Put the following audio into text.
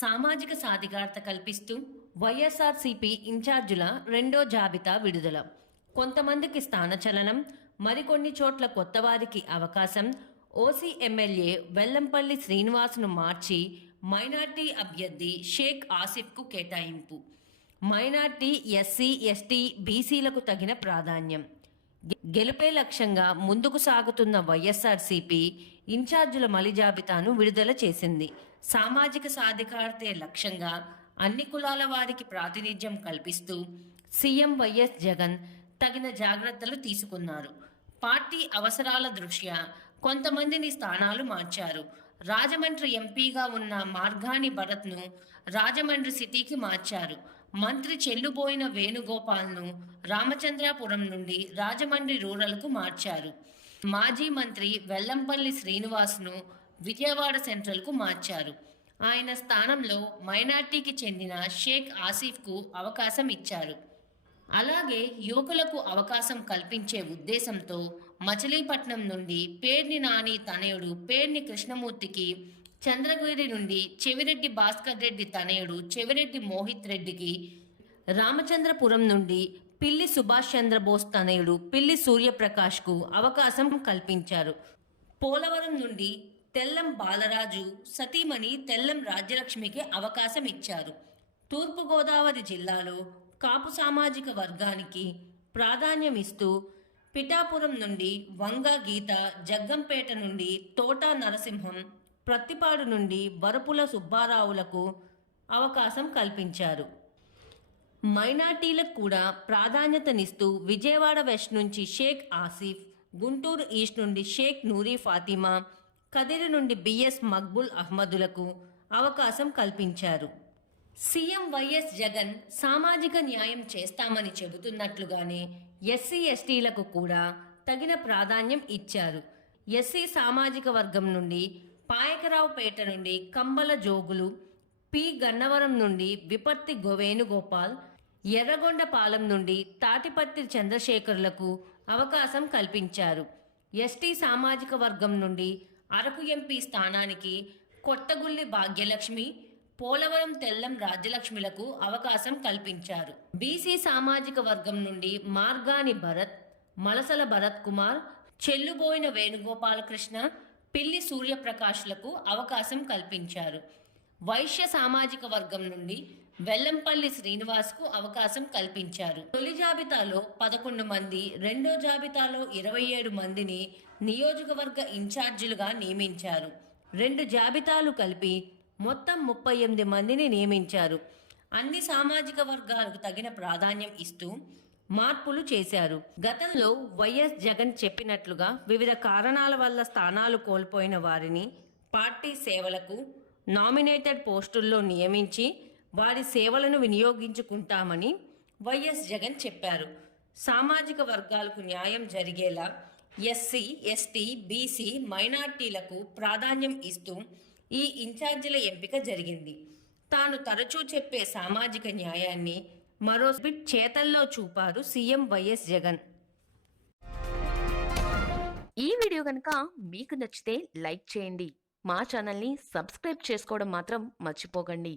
సామాజిక సాధికారత కల్పిస్తూ వైఎస్ఆర్సీపీ ఇన్ఛార్జుల రెండో జాబితా విడుదల. కొంతమందికి స్థానచలనం, మరికొన్ని చోట్ల కొత్తవారికి అవకాశం. ఓసీ ఎమ్మెల్యే వెల్లంపల్లి శ్రీనివాస్ను మార్చి మైనార్టీ అభ్యర్థి షేక్ ఆసిఫ్కు కేటాయింపు. మైనార్టీ, ఎస్సీ, ఎస్టీ, బీసీలకు తగిన ప్రాధాన్యం. గెలుపే లక్ష్యంగా ముందుకు సాగుతున్న వైఎస్ఆర్సీపీ ఇన్ఛార్జుల మలి జాబితాను విడుదల చేసింది. సామాజిక సాధికారతే లక్ష్యంగా అన్ని కులాల వారికి ప్రాతినిధ్యం కల్పిస్తూ సీఎం వైఎస్ జగన్ తగిన జాగ్రత్తలు తీసుకున్నారు. పార్టీ అవసరాల దృష్ట్యా కొంతమందిని స్థానాలు మార్చారు. రాజమండ్రి ఎంపీగా ఉన్న మార్గాని భరత్ను రాజమండ్రి సిటీకి మార్చారు. మంత్రి చెల్లుబోయిన వేణుగోపాల్ను రామచంద్రాపురం నుండి రాజమండ్రి రూరల్కు మార్చారు. మాజీ మంత్రి వెల్లంపల్లి శ్రీనివాస్ను విజయవాడ సెంట్రల్కు మార్చారు. ఆయన స్థానంలో మైనార్టీకి చెందిన షేక్ ఆసిఫ్కు అవకాశం ఇచ్చారు. అలాగే యువకులకు అవకాశం కల్పించే ఉద్దేశంతో మచిలీపట్నం నుండి పేర్ని నాని తనయుడు పేర్ని కృష్ణమూర్తికి, చంద్రగిరి నుండి చెవిరెడ్డి భాస్కర్ రెడ్డి తనయుడు చెవిరెడ్డి మోహిత్ రెడ్డికి, రామచంద్రపురం నుండి పిల్లి సుభాష్ చంద్రబోస్ తనయుడు పిల్లి సూర్యప్రకాష్కు అవకాశం కల్పించారు. పోలవరం నుండి తెల్లం బాలరాజు సతీమణి తెల్లం రాజ్యలక్ష్మికి అవకాశం ఇచ్చారు. తూర్పుగోదావరి జిల్లాలో కాపు సామాజిక వర్గానికి ప్రాధాన్యం ఇస్తూ పిఠాపురం నుండి వంగ గీత, జగ్గంపేట నుండి తోటా నరసింహం, ప్రత్తిపాడు నుండి వరపుల సుబ్బారావులకు అవకాశం కల్పించారు. మైనార్టీలకు కూడా ప్రాధాన్యతనిస్తూ విజయవాడ వెస్ట్ నుంచి షేక్ ఆసిఫ్, గుంటూరు ఈస్ట్ నుండి షేక్ నూరి ఫాతిమా, కదిరి నుండి బిఎస్ మక్బుల్ అహ్మదులకు అవకాశం కల్పించారు. సీఎం వైఎస్ జగన్ సామాజిక న్యాయం చేస్తామని చెబుతున్నట్లుగానే ఎస్సీ, ఎస్టీలకు కూడా తగిన ప్రాధాన్యం ఇచ్చారు. ఎస్సీ సామాజిక వర్గం నుండి పాయకరావుపేట నుండి కంబల జోగులు, పి గన్నవరం నుండి విపత్తి వేణుగోపాల్, ఎర్రగొండపాలెం నుండి తాటిపత్తి చంద్రశేఖర్లకు అవకాశం కల్పించారు. ఎస్టీ సామాజిక వర్గం నుండి అరకు ఎంపీ స్థానానికి కొత్తగుల్లి భాగ్యలక్ష్మి, పోలవరం తెల్లం రాజ్యలక్ష్మిలకు అవకాశం కల్పించారు. బీసీ సామాజిక వర్గం నుండి మార్గాని భరత్, మలసల భరత్ కుమార్, చెల్లుబోయిన వేణుగోపాలకృష్ణ, పిల్లి సూర్యప్రకాష్లకు అవకాశం కల్పించారు. వైశ్య సామాజిక వర్గం నుండి వెల్లంపల్లి శ్రీనివాస్కు అవకాశం కల్పించారు. తొలి జాబితాలో 11 మంది, రెండో జాబితాలో 27 మందిని నియోజకవర్గ ఇన్ఛార్జీలుగా నియమించారు. 2 జాబితాలు కలిపి మొత్తం 38 మందిని నియమించారు. అన్ని సామాజిక వర్గాలకు తగిన ప్రాధాన్యం ఇస్తూ మార్పులు చేశారు. గతంలో వైఎస్ జగన్ చెప్పినట్లుగా వివిధ కారణాల వల్ల స్థానాలు కోల్పోయిన వారిని పార్టీ సేవలకు నామినేటెడ్ పోస్టుల్లో నియమించి వారి సేవలను వినియోగించుకుంటామని వైఎస్ జగన్ చెప్పారు. సామాజిక వర్గాలకు న్యాయం జరిగేలా ఎస్సీ, ఎస్టీ, బీసీ, మైనార్టీలకు ప్రాధాన్యం ఇస్తూ ఈ ఇన్ఛార్జీల ఎంపిక జరిగింది. తాను తరచూ చెప్పే సామాజిక న్యాయాన్ని మరో బిట్ చేతల్లో చూపారు సీఎం వైఎస్ జగన్. ఈ వీడియో కనుక మీకు నచ్చితే లైక్ చేయండి. మా ఛానల్ని సబ్స్క్రైబ్ చేసుకోవడం మాత్రం మర్చిపోకండి.